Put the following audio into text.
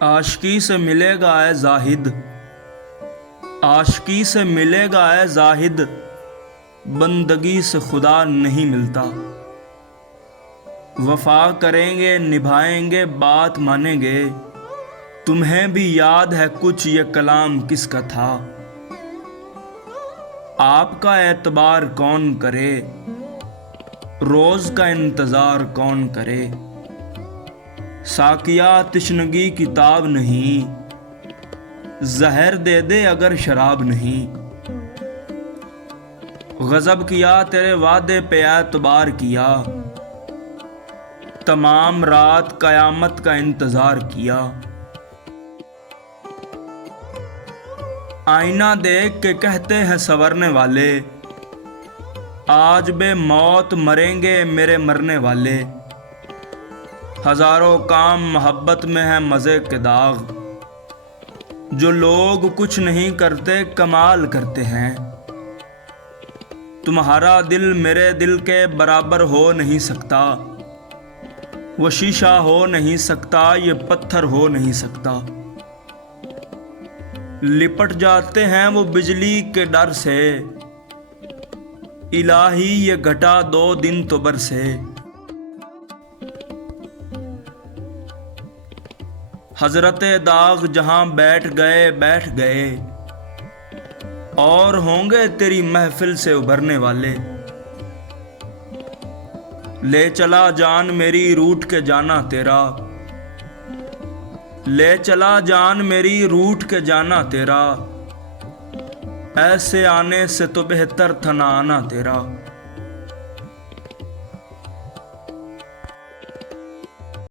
عاشقی سے ملے گا اے زاہد، عاشقی سے ملے گا اے زاہد، بندگی سے خدا نہیں ملتا۔ وفا کریں گے نبھائیں گے بات مانیں گے، تمہیں بھی یاد ہے کچھ یہ کلام کس کا تھا۔ آپ کا اعتبار کون کرے، روز کا انتظار کون کرے۔ ساقیا تشنگی کی تاب نہیں، زہر دے دے اگر شراب نہیں۔ غضب کیا تیرے وعدے پہ اعتبار کیا، تمام رات قیامت کا انتظار کیا۔ آئینہ دیکھ کے کہتے ہیں سنورنے والے، آج بے موت مریں گے میرے مرنے والے۔ ہزاروں کام محبت میں ہے مزے کے داغ، جو لوگ کچھ نہیں کرتے کمال کرتے ہیں۔ تمہارا دل میرے دل کے برابر ہو نہیں سکتا، وہ شیشہ ہو نہیں سکتا یہ پتھر ہو نہیں سکتا۔ لپٹ جاتے ہیں وہ بجلی کے ڈر سے، الہی یہ گھٹا دو دن تو برسے۔ حضرت داغ جہاں بیٹھ گئے، اور ہوں گے تیری محفل سے ابھرنے والے۔ لے چلا جان میری روٹ کے جانا تیرا، لے چلا جان میری روٹ کے جانا تیرا۔ ایسے آنے سے تو بہتر تھا نہ آنا تیرا۔